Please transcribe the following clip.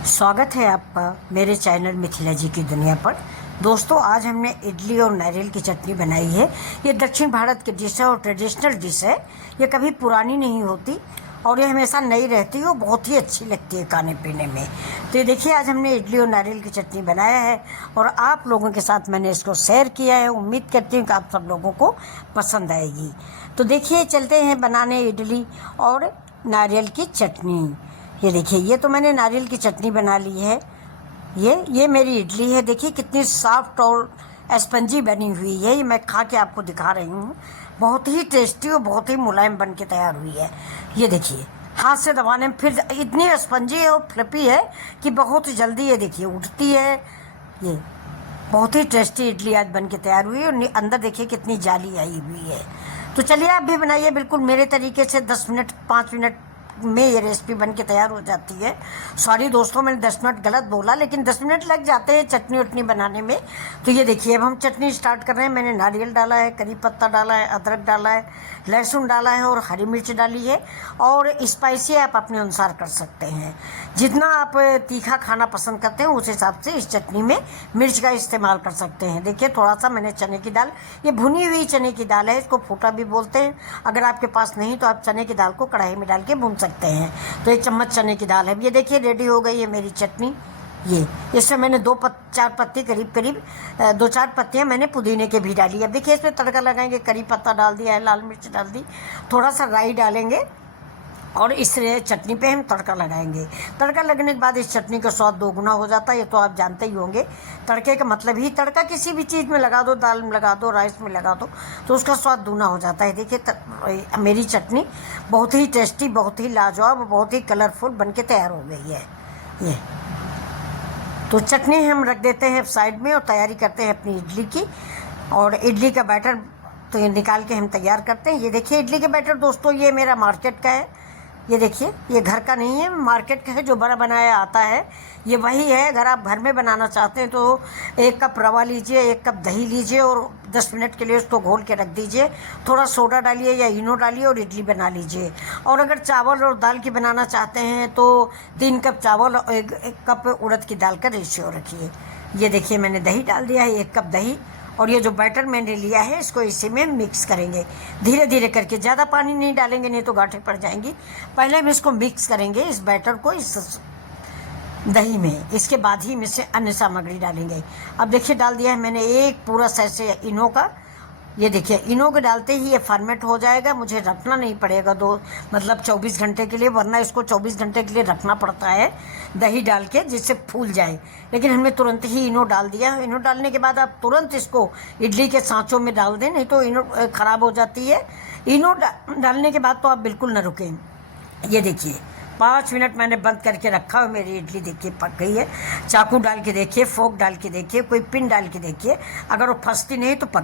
स्वागत है आपका मेरे चैनल मिथिला जी की दुनिया पर। दोस्तों, आज हमने इडली और नारियल की चटनी बनाई है। ये दक्षिण भारत की डिश है और ट्रेडिशनल डिश है। ये कभी पुरानी नहीं होती और ये हमेशा नई रहती है और बहुत ही अच्छी लगती है खाने पीने में। तो ये देखिए, आज हमने इडली और नारियल की चटनी बनाया है और आप लोगों के साथ मैंने इसको शेयर किया है। उम्मीद करती हूँ कि आप सब लोगों को पसंद आएगी। तो देखिए, चलते हैं बनाने इडली और नारियल की चटनी। ये देखिए, ये तो मैंने नारियल की चटनी बना ली है। ये मेरी इडली है। देखिए कितनी सॉफ्ट और स्पंजी बनी हुई है। ये मैं खा के आपको दिखा रही हूँ। बहुत ही टेस्टी और बहुत ही मुलायम बन के तैयार हुई है। ये देखिए, हाथ से दबाने में फिर इतनी स्पंजी है और फ्लपी है कि बहुत ही जल्दी ये देखिए उठती है। ये बहुत ही टेस्टी इडली आज बन के तैयार हुई है और अंदर देखिए कितनी जाली आई हुई है। तो चलिए, आप भी बनाइए बिल्कुल मेरे तरीके से। 10 मिनट 5 मिनट में ये रेसिपी बन के तैयार हो जाती है। सॉरी दोस्तों, मैंने 10 मिनट गलत बोला, लेकिन 10 मिनट लग जाते हैं चटनी उटनी बनाने में। तो ये देखिए, अब हम चटनी स्टार्ट कर रहे हैं। मैंने नारियल डाला है, करी पत्ता डाला है, अदरक डाला है, लहसुन डाला है और हरी मिर्च डाली है। और स्पाइसी आप अपने अनुसार कर सकते हैं। जितना आप तीखा खाना पसंद करते हैं उस हिसाब से इस चटनी में मिर्च का इस्तेमाल कर सकते हैं। देखिए, थोड़ा सा मैंने चने की दाल, ये भुनी हुई चने की दाल है, इसको फूटा भी बोलते हैं। अगर आपके पास नहीं तो आप चने की दाल को कढ़ाई में डाल के भून सकते हैं। तो 1 चम्मच चने की दाल है। ये देखिए, रेडी हो गई है मेरी चटनी। ये इसमें मैंने 2-4 पत्ती करीब 2-4 पत्तियाँ मैंने पुदीने के भी डाली। अब देखिए, इसमें तड़का लगाएंगे। करी पत्ता डाल दिया है, लाल मिर्च डाल दी, थोड़ा सा राई डालेंगे और इस चटनी पे हम तड़का लगाएंगे। तड़का लगने के बाद इस चटनी का स्वाद दोगुना हो जाता है। ये तो आप जानते ही होंगे। तड़के का मतलब ही, तड़का किसी भी चीज़ में लगा दो, दाल में लगा दो, राइस में लगा दो, तो उसका स्वाद दूना हो जाता है। देखिए, मेरी चटनी बहुत ही टेस्टी, बहुत ही लाजवाब, बहुत ही कलरफुल बन के तैयार हो गई है। ये तो चटनी हम रख देते हैं साइड में और तैयारी करते हैं अपनी इडली की। और इडली का बैटर तो ये निकाल के हम तैयार करते हैं। ये देखिए, इडली का बैटर दोस्तों, ये मेरा मार्केट का है। ये देखिए, ये घर का नहीं है, मार्केट का है, जो बना बनाया आता है। ये वही है। अगर आप घर में बनाना चाहते हैं तो 1 कप रवा लीजिए, 1 कप दही लीजिए और 10 मिनट के लिए उसको घोल के रख दीजिए। थोड़ा सोडा डालिए या इनो डालिए और इडली बना लीजिए। और अगर चावल और दाल की बनाना चाहते हैं तो 3 कप चावल और 1 कप उड़द की दाल का रेशियो रखिए। ये देखिए, मैंने दही डाल दिया है, 1 कप दही। और ये जो बैटर मैंने लिया है इसको इसी में मिक्स करेंगे धीरे धीरे करके। ज़्यादा पानी नहीं डालेंगे, नहीं तो गांठें पड़ जाएंगी। पहले हम इसको मिक्स करेंगे, इस बैटर को इस दही में। इसके बाद ही इसमें अन्य सामग्री डालेंगे। अब देखिए, डाल दिया है मैंने 1 पूरा सैशे इनो का। ये देखिए, इनो को डालते ही ये फर्मेंट हो जाएगा। मुझे रखना नहीं पड़ेगा 24 घंटे के लिए, वरना इसको 24 घंटे के लिए रखना पड़ता है दही डाल के, जिससे फूल जाए। लेकिन हमने तुरंत ही इनो डाल दिया। इनो डालने के बाद आप तुरंत इसको इडली के सांचों में डाल दें, नहीं तो इनो ख़राब हो जाती है। इनो डालने के बाद तो आप बिल्कुल न रुकें। ये देखिए, 5 मिनट मैंने बंद करके रखा और मेरी इडली देखिए पक गई है। चाकू डाल के देखिए, फोक डाल के देखिए, कोई पिन डाल के देखिए। अगर वो फंसती नहीं तो पक